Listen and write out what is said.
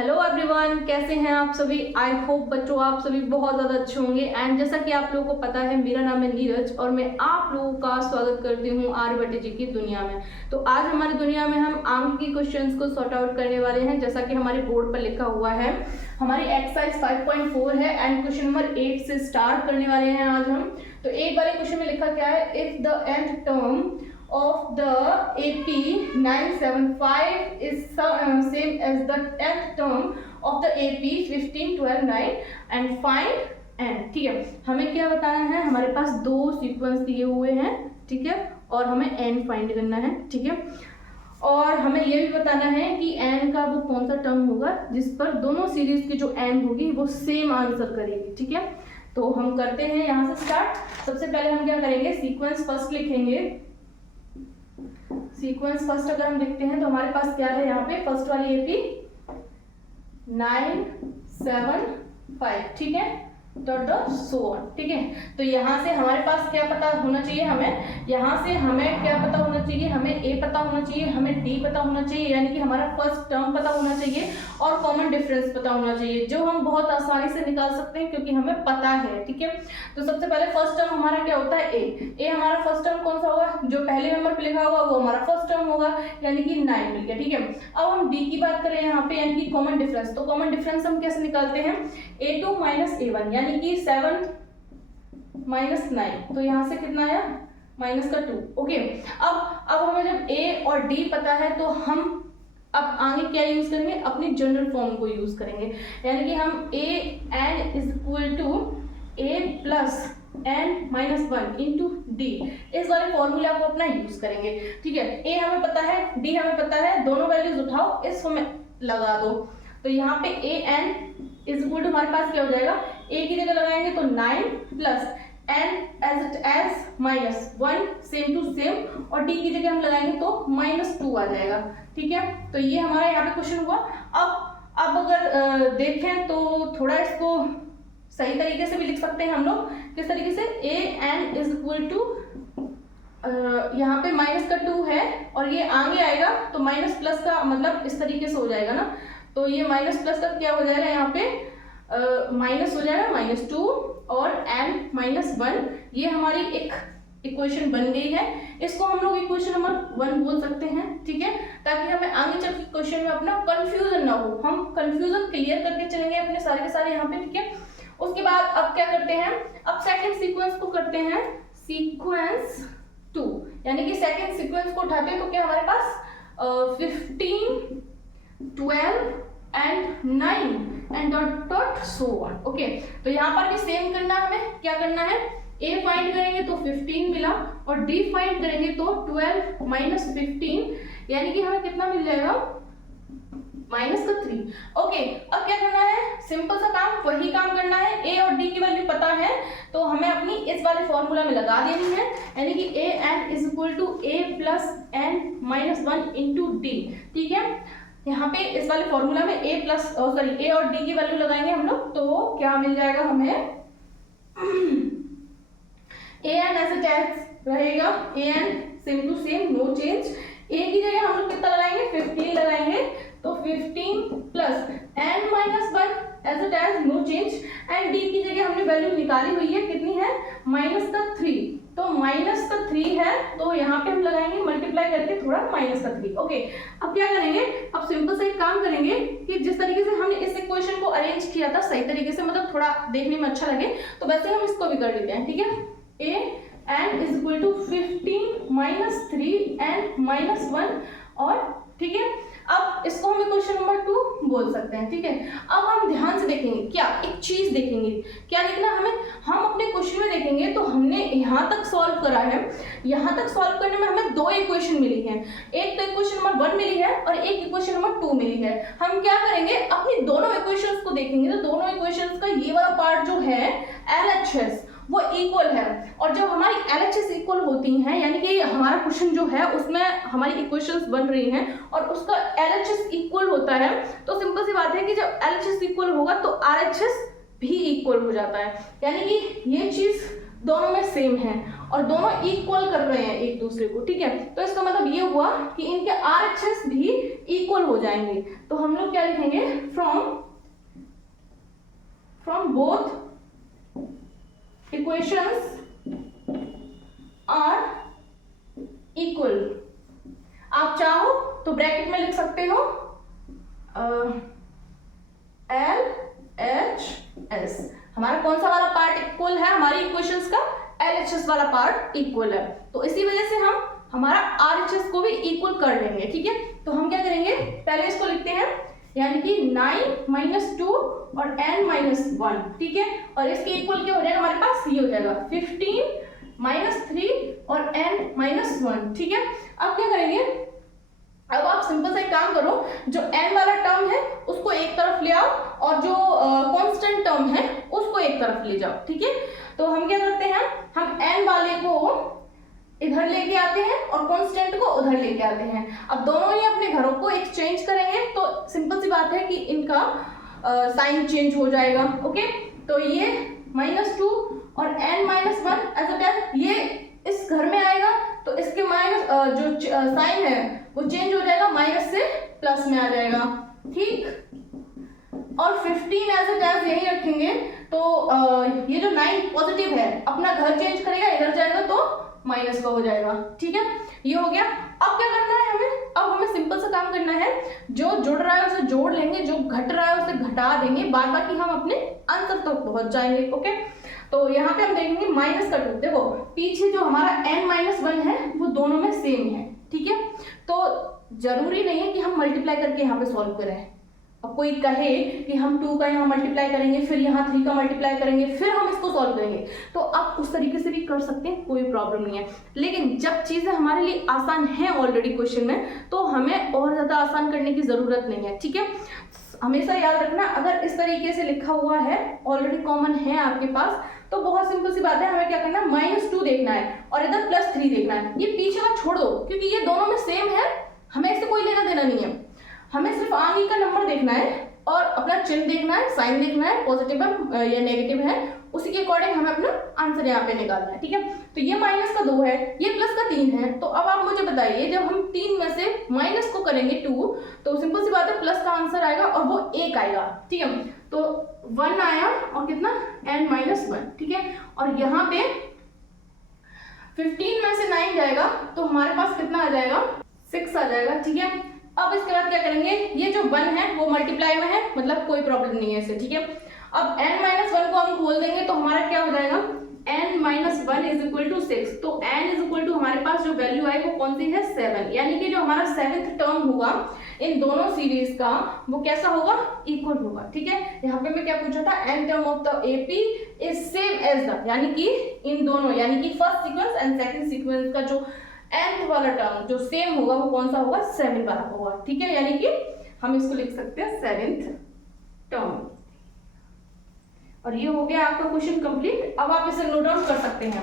Hello everyone, कैसे हैं आप सभी। आई होप बच्चों आप सभी बहुत ज़्यादा अच्छे होंगे। एंड जैसा कि आप लोगों को पता है, मेरा नाम है नीरज और मैं आप लोगों का स्वागत करती हूँ आर्यभट्ट जी की दुनिया में। तो आज हमारी दुनिया में हम अंक की क्वेश्चंस को सॉर्ट आउट करने वाले हैं। जैसा कि हमारे बोर्ड पर लिखा हुआ है, हमारी एक्सरसाइज 5.4 है एंड क्वेश्चन नंबर 8 से स्टार्ट करने वाले हैं आज हम। तो एक बार क्वेश्चन में लिखा क्या है, if the nth term of the AP 975 is same as the nth term of the AP 15, 12, 9 and find n। ठीक है, हमें क्या बताना है, हमारे पास दो सीक्वेंस दिए हुए हैं, ठीक है, और हमें n फाइंड करना है, ठीक है। और हमें ये भी बताना है कि n का वो कौन सा टर्म होगा जिस पर दोनों सीरीज की जो n होगी वो सेम आंसर करेगी, ठीक है। तो हम करते हैं यहाँ से स्टार्ट। सबसे पहले हम क्या करेंगे, सीक्वेंस फर्स्ट लिखेंगे। सीक्वेंस फर्स्ट अगर हम देखते हैं तो हमारे पास क्या है, यहाँ पे फर्स्ट वाली AP 975, ठीक है, सो ऑन, ठीक है। तो यहाँ से हमारे पास क्या पता होना चाहिए, हमें यहाँ से हमें क्या पता होना चाहिए, हमें A पता होना चाहिए, हमें D पता होना चाहिए, यानी कि हमारा फर्स्ट टर्म पता होना चाहिए और कॉमन डिफरेंस पता होना चाहिए, जो हम बहुत आसानी से निकाल सकते हैं क्योंकि हमें पता है, ठीक है। तो सबसे पहले फर्स्ट टर्म हमारा क्या होता है, A हमारा फर्स्ट टर्म कौन सा होगा, जो पहले नंबर पे लिखा होगा वो हमारा फर्स्ट टर्म होगा, यानी कि 9 मिल गया, ठीक है। अब हम D की बात करें यहाँ पे, यानी कि कॉमन डिफरेंस। तो कॉमन डिफरेंस हम कैसे निकालते हैं, A2 माइनस A1, यानी कि 7 माइनस 9, तो यहाँ से कितना आया, माइनस का 2, ओके। अब हमें जब A और D पता है तो हम अब आगे क्या यूज करेंगे, अपनी जनरल फॉर्म को यूज करेंगे, यानी कि हम an is equal to a plus n minus 1 into D, इस वाले फॉर्मूला को अपना यूज करेंगे, ठीक है। A हमें पता है, D हमें पता है, दोनों वैल्यूज उठाओ, इस हमें लगा दो। तो यहाँ पे an इज इक्वल टू हमारे पास क्या हो जाएगा, A की जगह लगाएंगे तो 9 plus n as it as minus 1 same to same, और D की जगह हम लगाएंगे तो माइनस 2 आ जाएगा, ठीक है। तो ये हमारा यहाँ पे क्वेश्चन हुआ। अब अगर देखें तो थोड़ा इसको सही तरीके से भी लिख सकते हैं हम लोग। किस तरीके से, an इज इक्वल टू यहाँ पे माइनस का 2 है और ये आगे आएगा तो माइनस प्लस का मतलब इस तरीके से हो जाएगा ना, तो ये माइनस प्लस का क्या हो जाएगा, यहाँ पे माइनस हो जाएगा -2 और n माइनस 1, ये हमारी एक इक्वेशन बन गई है। इसको हम लोग इक्वेशन नंबर 1 बोल सकते हैं, ठीक है, ताकि हमें आगे चल के क्वेश्चन में अपना कंफ्यूजन ना हो, हम कंफ्यूजन क्लियर करके चलेंगे अपने सारे के सारे यहाँ पे, ठीक है। उसके बाद अब क्या करते हैं, अब सेकंड सीक्वेंस को करते हैं सीक्वेंस 2, यानी कि सेकंड सीक्वेंस को उठाते हैं तो क्या हमारे पास 15, 12 and 9 and dot so on, okay. तो यहाँ पर भी सेम करना है, हमें क्या करना है, A फाइंड करेंगे तो 15 मिला और D फाइंड करेंगे तो 12 माइनस 15, यानी कि हमें कितना मिल जाएगा, माइनस का 3, ओके। अब क्या करना है, सिंपल सा काम, वही काम करना है। A और D की वैल्यू पता है तो हमें अपनी इस वाले फॉर्मूला में लगा देनी है, यानी कि an is equal to a plus n minus 1 into D, ठीक है। यहाँ पे इस वाले फॉर्मूला में A और D की वैल्यू लगाएंगे हम लोग, तो क्या मिल जाएगा हमें, an एज इट एज रहेगा, an same to same, no change. A की जगह हम लोग कितना लगाएंगे, 15 लगाएंगे, तो 15 plus n minus 1 as it as, no change. And D की जगह हमने वैल्यू निकाली हुई है, कितनी है, माइनस का 3, तो माइनस का 3 है, तो यहाँ पे हम लगाएंगे मल्टीप्लाई करके थोड़ा माइनस का 3, ओके। अब क्या करेंगे, अब सिंपल से एक काम करेंगे कि जिस तरीके से हमने इस इक्वेशन को अरेंज किया था सही तरीके से, मतलब थोड़ा देखने में अच्छा लगे, तो वैसे हम इसको भी कर लेते हैं, ठीक है। an is equal to 15 minus 3 and minus 1, और ठीक है, अब इसको हम क्वेश्चन नंबर 2 बोल सकते हैं, ठीक है। अब हम ध्यान से देखेंगे, क्या एक चीज देखेंगे, क्या देखना हमें, हम अपने क्वेश्चन में देखेंगे तो हमने यहाँ तक सॉल्व करा है, यहाँ तक सॉल्व करने में हमें 2 इक्वेशन मिली है, एक तो इक्वेशन नंबर 1 मिली है और एक इक्वेशन नंबर 2 मिली है। हम क्या करेंगे, अपनी दोनों इक्वेशंस को देखेंगे तो दोनों इक्वेशंस का ये वाला पार्ट जो है LHS वो इक्वल है, और जब हमारी LHS इक्वल होती हैं, यानी कि हमारा क्वेश्चन जो है उसमें हमारी इक्वेशंस बन रही हैं और उसका LHS इक्वल होता है, तो सिंपल सी बात है कि जब LHS इक्वल होगा तो RHS भी इक्वल हो जाता है, यानी कि ये चीज दोनों में सेम है और दोनों इक्वल कर रहे हैं एक दूसरे को, ठीक है। तो इसका मतलब ये हुआ कि इनके RHS भी इक्वल हो जाएंगे। तो हम लोग क्या लिखेंगे, from both equations are equal. आप चाहो तो ब्रैकेट में लिख सकते हो LHS। हमारा कौन सा वाला पार्ट इक्वल है, हमारी इक्वेशंस का LHS वाला पार्ट इक्वल है, तो इसी वजह से हम हमारा RHS को भी इक्वल कर लेंगे। ठीक है, तो हम क्या करेंगे, पहले इसको लिखते हैं, यानी कि 9 - 2 और n-1। ठीक है, और इसके इक्वल क्या हो जाएगा हमारे पास, ये हो जाएगा 15 - 3 और n-1। ठीक है, अब क्या करेंगे, अब आप सिंपल सा एक काम करो, जो n वाला टर्म है उसको एक तरफ ले आओ और जो कांस्टेंट टर्म है उसको एक तरफ ले जाओ। ठीक है, तो हम क्या करते हैं, हम n वाले को इधर लेके आते हैं और कांस्टेंट को उधर लेके आते हैं। अब दोनों ही अपने घरों को एक्सचेंज करेंगे तो सिंपल सी बात है कि इनका साइन चेंज हो जाएगा। ओके, तो ये -2 और n-1 ऐसा ये इस घर में आएगा तो इसके माइनस जो साइन है वो चेंज हो जाएगा, माइनस से प्लस में आ जाएगा। ठीक, और 15 एज इट इज यही रखेंगे तो ये जो 9 पॉजिटिव है अपना घर चेंज करेगा, इधर जाएगा तो माइनस का हो जाएगा। ठीक है, ये हो गया। अब क्या करना है हमें, अब हमें सिंपल सा काम करना है, जो जुड़ रहा है उसे जोड़ लेंगे, जो घट रहा है उसे घटा देंगे, बाद बाकी हम अपने आंसर तक पहुंच जाएंगे। ओके, तो यहाँ पे हम देखेंगे -2। देखो पीछे जो हमारा n-1 है वो दोनों में सेम है। ठीक है, तो जरूरी नहीं है कि हम मल्टीप्लाई करके यहाँ पे सॉल्व करें। अब कोई कहे कि हम 2 का यहाँ मल्टीप्लाई करेंगे, फिर यहाँ 3 का मल्टीप्लाई करेंगे, फिर हम इसको सॉल्व करेंगे, तो आप उस तरीके से भी कर सकते हैं, कोई प्रॉब्लम नहीं है। लेकिन जब चीजें हमारे लिए आसान है ऑलरेडी क्वेश्चन में, तो हमें और ज्यादा आसान करने की जरूरत नहीं है। ठीक है, हमेशा याद रखना, अगर इस तरीके से लिखा हुआ है, ऑलरेडी कॉमन है आपके पास, तो बहुत सिंपल सी बात है, हमें क्या करना है, -2 देखना है और इधर +3 देखना है। ये पीछे का छोड़ दो क्योंकि ये दोनों में सेम है, हमें इससे कोई लेना देना नहीं है। हमें सिर्फ आगे का नंबर देखना है और अपना चिन्ह देखना है, साइन देखना है, पॉजिटिव है या नेगेटिव है, उसी के अकॉर्डिंग हमें अपना आंसर यहाँ पे निकालना है। ठीक है, तो ये -2 है, ये +3 है, तो अब आप मुझे बताइए, जब हम 3 में से माइनस को करेंगे 2, तो सिंपल सी बात है प्लस का आंसर आएगा और वो 1 आएगा। ठीक है, तो 1 आया और कितना, n-1। ठीक है, और यहाँ पे 15 में से 9 जाएगा तो हमारे पास कितना आ जाएगा, 6 आ जाएगा। ठीक है, अब इसके बाद क्या करेंगे, ये जो 1 है वो मल्टीप्लाई में है, मतलब कोई प्रॉब्लम नहीं है इसे। ठीक है, अब n-1 को हम खोल देंगे तो हमारा क्या हो जाएगा, n-1 = 6। तो n हमारे पास जो वैल्यू आई वो कौन सी है, 7, यानी कि जो हमारा 7th टर्म होगा इन दोनों सीरीज का वो कैसा होगा, इक्वल होगा। ठीक है, यहाँ पे मैं क्या पूछा था, n term of the AP is same as the, यानी कि इन दोनों, यानी कि first sequence and second sequence का जो nth वाला टर्म जो सेम होगा वो कौन सा होगा, 7 वाला होगा। ठीक है, यानी कि हम इसको लिख सकते हैं 7th टर्म। और ये हो गया आपका क्वेश्चन कंप्लीट। अब आप इसे नोट डाउन कर सकते हैं।